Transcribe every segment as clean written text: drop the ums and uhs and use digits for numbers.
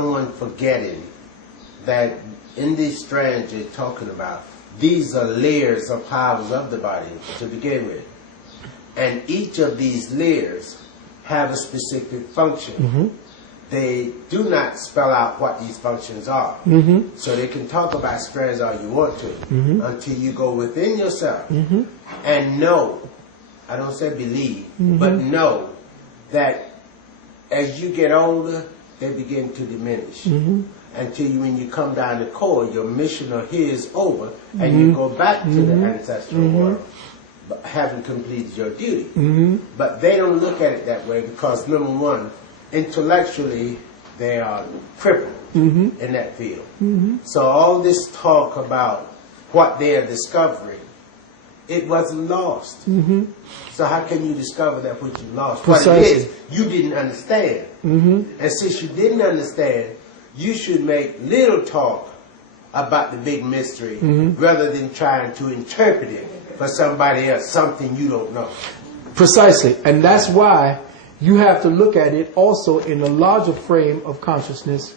Someone forgetting that in these strands you're talking about, these are layers of powers of the body to begin with. And each of these layers have a specific function. Mm-hmm. They do not spell out what these functions are. Mm-hmm. So they can talk about strands all you want to Mm-hmm. until you go within yourself Mm-hmm. and know, I don't say believe, Mm-hmm. but know that as you get older, they begin to diminish. Mm-hmm. Until you, when you come down the core, your mission or here is over, and Mm-hmm. you go back to Mm-hmm. the ancestral Mm-hmm. world, but having completed your duty. Mm-hmm. But they don't look at it that way because, number one, intellectually, they are crippled Mm-hmm. in that field. Mm-hmm. So all this talk about what they are discovering, it wasn't lost. Mm-hmm. So how can you discover that which you lost? Precisely. What it is, you didn't understand. Mm-hmm. And since you didn't understand, you should make little talk about the big mystery Mm-hmm. rather than trying to interpret it for somebody else, something you don't know. Precisely. And that's why you have to look at it also in a larger frame of consciousness.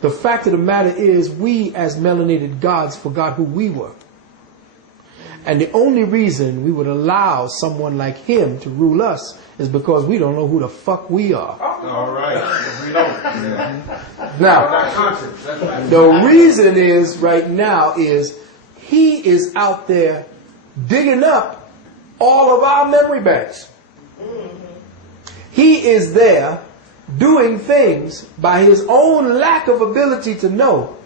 The fact of the matter is, we as melanated gods forgot who we were. And the only reason we would allow someone like him to rule us is because we don't know who the fuck we are. All right. We don't. Yeah. Now, Not conscious. That's right. the reason is right now is he is out there digging up all of our memory banks. He is there doing things by his own lack of ability to know.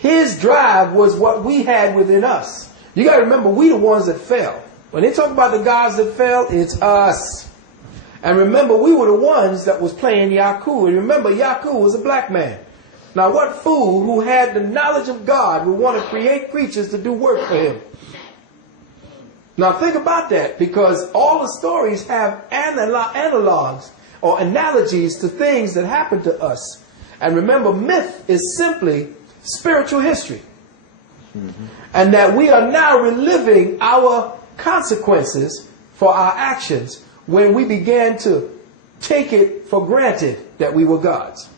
His drive was what we had within us. You got to remember, we the ones that fell. When they talk about the gods that fell, it's us. And remember, we were the ones that was playing Yaku. And remember, Yaku was a black man. Now, what fool who had the knowledge of God would want to create creatures to do work for him? Now, think about that, because all the stories have analogs or analogies to things that happened to us. And remember, myth is simply spiritual history. Mm-hmm. And that we are now reliving our consequences for our actions when we began to take it for granted that we were gods.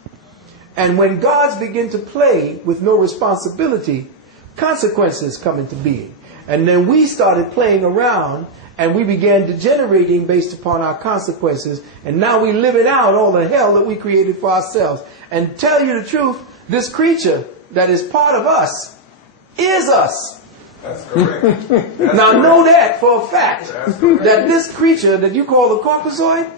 And when gods begin to play with no responsibility, consequences come into being. And then we started playing around and we began degenerating based upon our consequences. And now we live it out all the hell that we created for ourselves. And tell you the truth, this creature that is part of us is us. That's correct. That's now correct. know that for a fact, That's correct. that this creature that you call the Caucasoid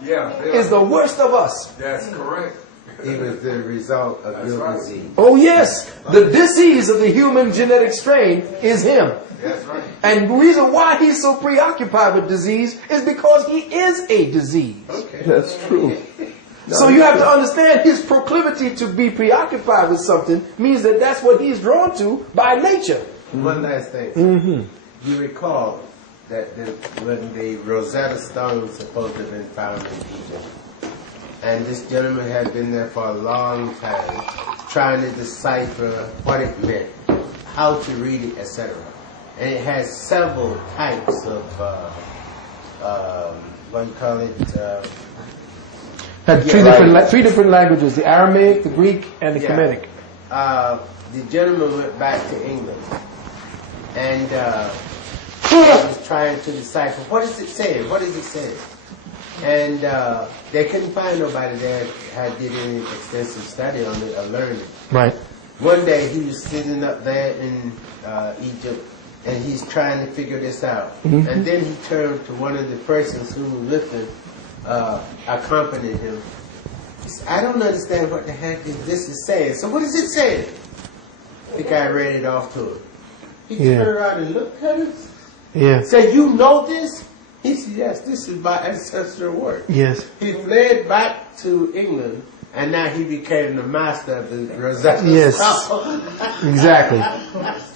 is the worst of us. That's correct. It was the result of That's your right. disease. Oh yes, the disease of the human genetic strain is him. That's right. And the reason why he's so preoccupied with disease is because he is a disease. Okay. That's true. So you have to understand his proclivity to be preoccupied with something means that that's what he's drawn to by nature. One last thing. Mm-hmm. You recall that when the Rosetta Stone supposed to have been found in Egypt, and this gentleman had been there for a long time trying to decipher what it meant, how to read it, etc. And it has several types of, what do you call it? Had three different languages, the Aramaic, the Greek, and the Kemetic. The gentleman went back to England and he was trying to decipher, what is it saying? What is it saying? And they couldn't find nobody that had did any extensive study on it or learned it. Right. One day he was sitting up there in Egypt and he's trying to figure this out. Mm-hmm. And then he turned to one of the persons who with him accompanied him. He said, I don't understand what the heck this is saying. So what is it saying? The guy read it off to him. He turned around and looked at it. Yeah. Said, you know this? He said, yes, this is my ancestral work. Yes. He fled back to England, and now he became the master of the Rosetta Yes. Stone. Exactly.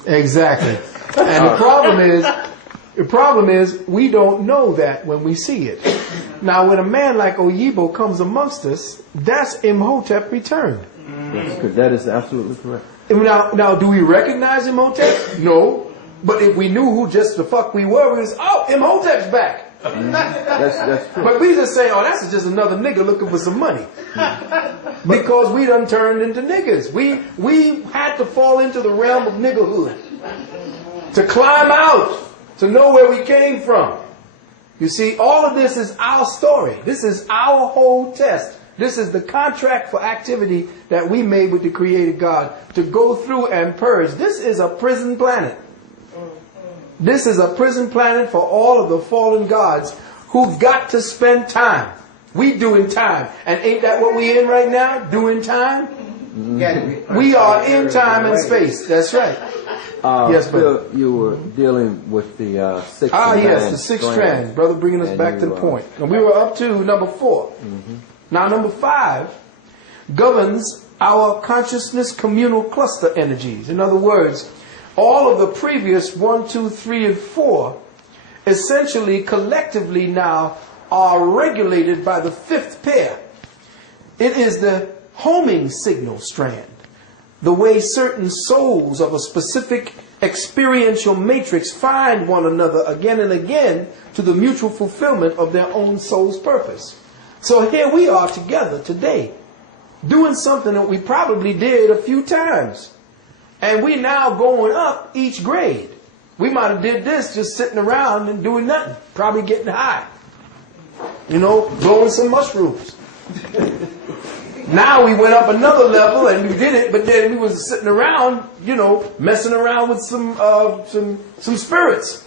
Exactly. And the problem is we don't know that when we see it. Now, when a man like Oyibo comes amongst us, that's Imhotep returned. That's good. That is absolutely correct. Now, do we recognize Imhotep? No. But if we knew who just the fuck we were, we was, oh, Imhotep's back. That's true. But we just say, oh, that's just another nigga looking for some money. because we done turned into niggers. We had to fall into the realm of niggerhood to climb out, to know where we came from. You see, all of this is our story. This is our whole test. This is the contract for activity that we made with the Creator God to go through and purge. This is a prison planet. This is a prison planet for all of the fallen gods who've got to spend time. We doing time. And ain't that what we in right now? Doing time? We are in time and space. That's right. Yes, brother. You were dealing with the sixth strand. Yes, the sixth strand. Brother, bringing us back to the point. And we were up to number 4. Now, number 5 governs our consciousness communal cluster energies. In other words, all of the previous 1, 2, 3, and 4 essentially collectively now are regulated by the 5th pair. It is the homing signal strand, the way certain souls of a specific experiential matrix find one another again and again to the mutual fulfillment of their own soul's purpose. So here we are together today, doing something that we probably did a few times. And we now going up each grade. We might have did this just sitting around and doing nothing, probably getting high. You know, blowing some mushrooms. Now we went up another level and we did it, but then we was sitting around, you know, messing around with some spirits.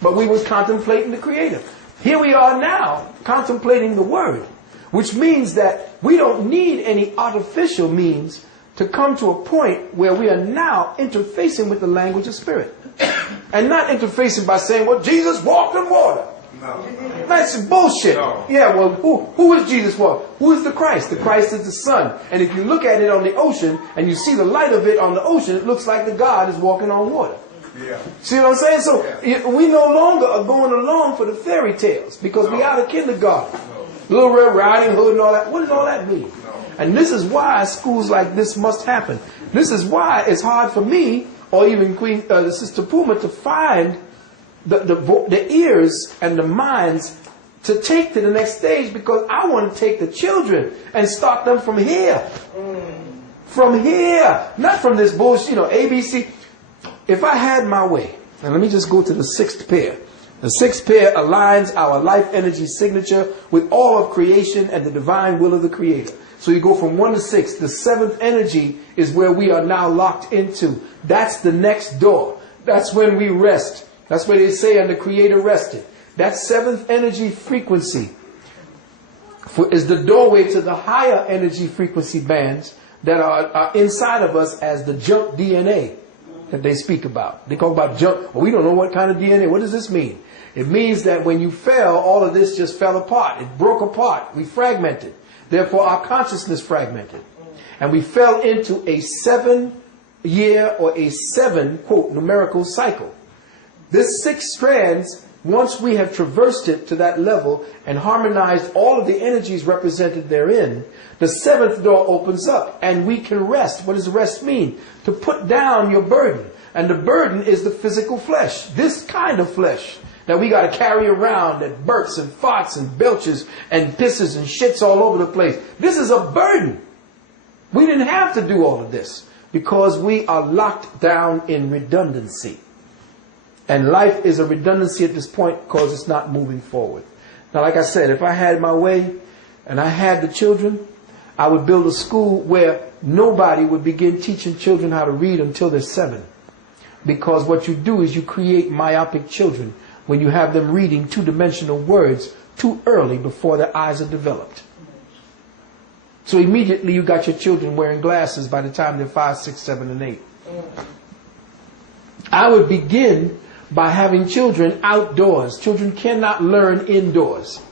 But we was contemplating the Creator. Here we are now, contemplating the Word, which means that we don't need any artificial means to come to a point where we are now interfacing with the language of spirit. And not interfacing by saying, well, Jesus walked on water. No. That's bullshit. No. Yeah, well, who is Jesus for? Who is the Christ? The Christ is the Son. And if you look at it on the ocean and you see the light of it on the ocean, it looks like the God is walking on water. Yeah. See what I'm saying? So we no longer are going along for the fairy tales because we out of kindergarten. Little Red Riding Hood and all that. What does all that mean? And this is why schools like this must happen. This is why it's hard for me or even Sister Puma to find the ears and the minds to take to the next stage, because I want to take the children and start them from here. From here. Not from this bullshit, you know, ABC. If I had my way, and let me just go to the 6th pair. The 6th pair aligns our life energy signature with all of creation and the divine will of the Creator. So you go from 1 to 6. The 7th energy is where we are now locked into. That's the next door. That's when we rest. That's where they say, and the Creator rested. That 7th energy frequency is the doorway to the higher energy frequency bands that are inside of us as the junk DNA that they speak about. They talk about junk. Well, we don't know what kind of DNA. What does this mean? It means that when you fell, all of this just fell apart. It broke apart. We fragmented. Therefore, our consciousness fragmented. And we fell into a 7-year or a 7, quote, numerical cycle. This 6 strands, once we have traversed it to that level and harmonized all of the energies represented therein, the 7th door opens up and we can rest. What does rest mean? To put down your burden. And the burden is the physical flesh. This kind of flesh that we got to carry around that burps and farts and belches and pisses and shits all over the place. This is a burden. We didn't have to do all of this because we are locked down in redundancy. And life is a redundancy at this point because it's not moving forward. Now, like I said, if I had my way and I had the children, I would build a school where nobody would begin teaching children how to read until they're 7. Because what you do is you create myopic children when you have them reading 2-dimensional words too early before their eyes are developed. So immediately you got your children wearing glasses by the time they're 5, 6, 7, and 8. I would begin by having children outdoors. Children cannot learn indoors.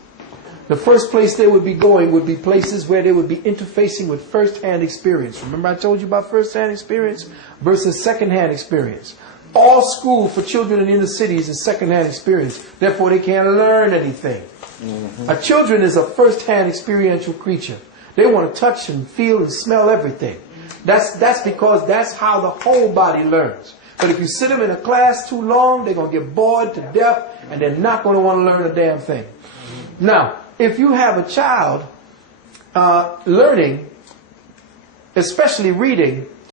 The first place they would be going would be places where they would be interfacing with first-hand experience. Remember I told you about first-hand experience versus second-hand experience. All school for children in inner cities is second-hand experience. Therefore, they can't learn anything. A children is a first-hand experiential creature. They want to touch and feel and smell everything. That's because that's how the whole body learns. But if you sit them in a class too long, they're going to get bored to death and they're not going to want to learn a damn thing. Now, if you have a child learning especially reading